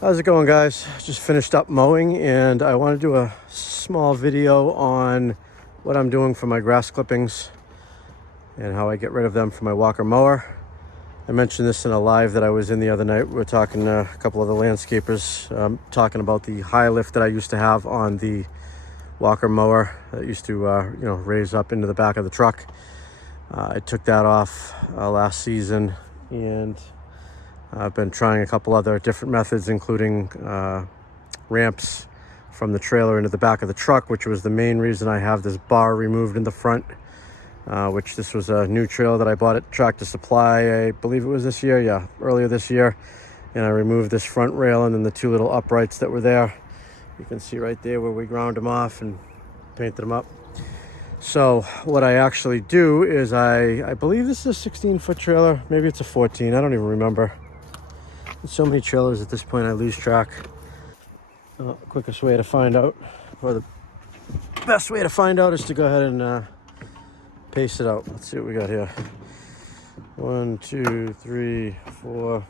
How's it going, guys? Just finished up mowing and I want to do a small video on what I'm doing for my grass clippings and how I get rid of them for my walker mower. I mentioned this in a live that I was in the other night. We were talking to a couple of the landscapers, talking about the high lift that I used to have on the walker mower that used to raise up into the back of the truck. I took that off last season, and I've been trying a couple other different methods, including ramps from the trailer into the back of the truck, which was the main reason I have this bar removed in the front, which this was a new trailer that I bought at Tractor Supply, I believe it was this year, earlier this year. And I removed this front rail and then the two little uprights that were there. You can see right there where we ground them off and painted them up. So what I actually do is I believe this is a 16-foot trailer. Maybe it's a 14. I don't even remember. There's so many trailers at this point, I lose track. Quickest way to find out, or the best way to find out, is to go ahead and paste it out. Let's see what we got here. 1, 2, 3, 4,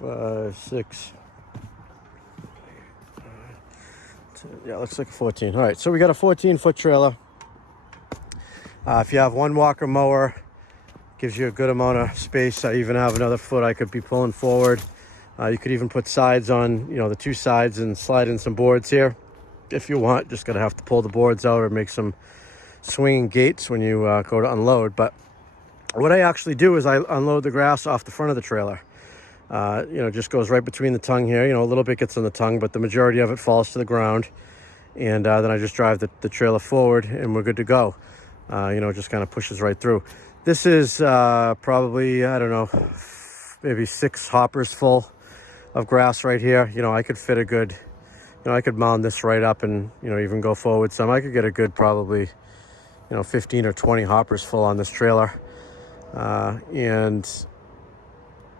5, 6. Yeah, looks like a 14. All right, so we got a 14-foot trailer. If you have one walker mower, gives you a good amount of space. I even have another foot I could be pulling forward. You could even put sides on, the two sides, and slide in some boards here if you want. Just gonna have to pull the boards out or make some swinging gates when you go to unload. But what I actually do is I unload the grass off the front of the trailer. Just goes right between the tongue here. A little bit gets on the tongue, but the majority of it falls to the ground. And then I just drive the trailer forward and we're good to go. Just kind of pushes right through. This is probably, I don't know, maybe 6 hoppers full of grass right here. I could fit a good, I could mound this right up and, even go forward some. I could get a good probably, 15 or 20 hoppers full on this trailer. And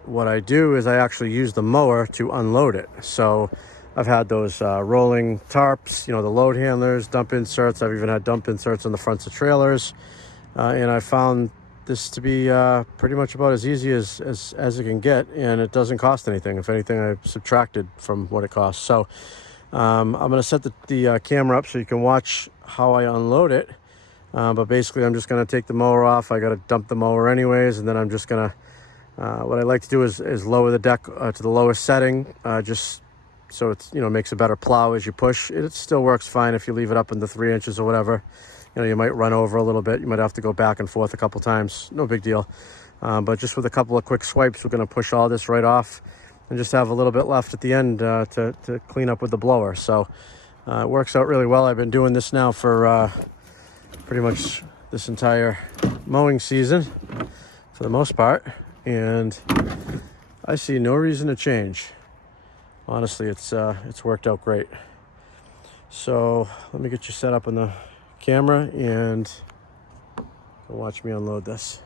what I do is I actually use the mower to unload it. So I've had those rolling tarps, the load handlers, dump inserts. I've even had dump inserts on the fronts of trailers. And I found this to be pretty much about as easy as it can get, and it doesn't cost anything. If anything, I subtracted from what it costs. So I'm going to set the camera up so you can watch how I unload it. But basically, I'm just going to take the mower off. I got to dump the mower anyways, and then I'm just going to, what I like to do is lower the deck to the lowest setting, just so it's, makes a better plow as you push. It still works fine if you leave it up in the 3 inches or whatever. You might run over a little bit. You might have to go back and forth a couple times. No big deal. But just with a couple of quick swipes, we're going to push all this right off and just have a little bit left at the end to clean up with the blower. So it works out really well. I've been doing this now for pretty much this entire mowing season for the most part. And I see no reason to change. Honestly, it's worked out great. So let me get you set up on the camera and watch me unload this.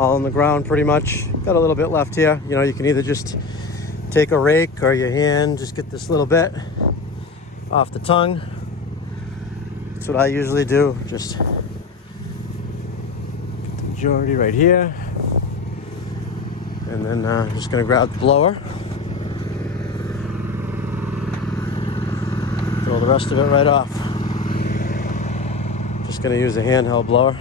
all on the ground pretty much. Got a little bit left here. You know, you can either just take a rake or your hand, just get this little bit off the tongue. That's what I usually do. Just get the majority right here. And then just gonna grab the blower. Throw the rest of it right off. Just gonna use a handheld blower.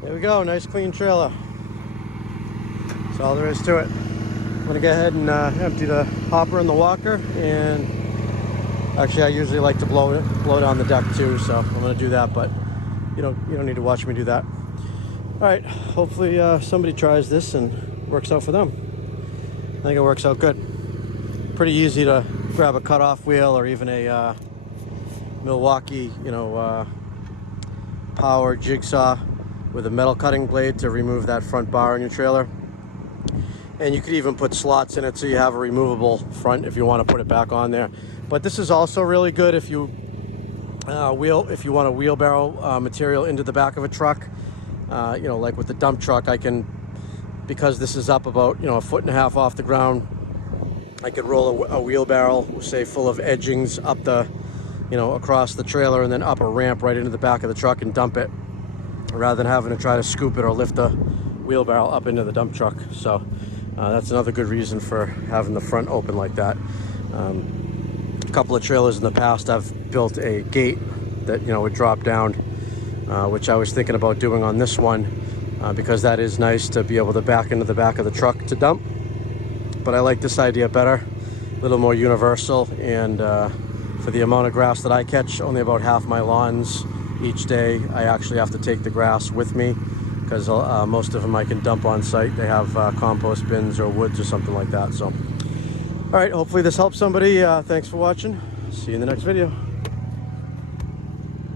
There we go, nice clean trailer. That's all there is to it. I'm gonna go ahead and empty the hopper and the walker, and actually I usually like to blow down the deck too, so I'm gonna do that, but you don't need to watch me do that. All right, hopefully somebody tries this and works out for them. I think it works out good. Pretty easy to grab a cutoff wheel or even a Milwaukee, power jigsaw with a metal cutting blade to remove that front bar in your trailer. And you could even put slots in it so you have a removable front if you want to put it back on there. But this is also really good if you if you want to wheelbarrow material into the back of a truck. Like with the dump truck, because this is up about 1.5 feet off the ground, I could roll a wheelbarrow, say full of edgings up the, across the trailer, and then up a ramp right into the back of the truck and dump it, rather than having to try to scoop it or lift the wheelbarrow up into the dump truck. So that's another good reason for having the front open like that. A couple of trailers in the past, I've built a gate that would drop down, which I was thinking about doing on this one, because that is nice to be able to back into the back of the truck to dump. But I like this idea better, a little more universal, and for the amount of grass that I catch, only about half my lawns each day, I actually have to take the grass with me, because most of them I can dump on site. They have compost bins or woods or something like that. So, all right, hopefully this helps somebody. Thanks for watching. See you in the next video.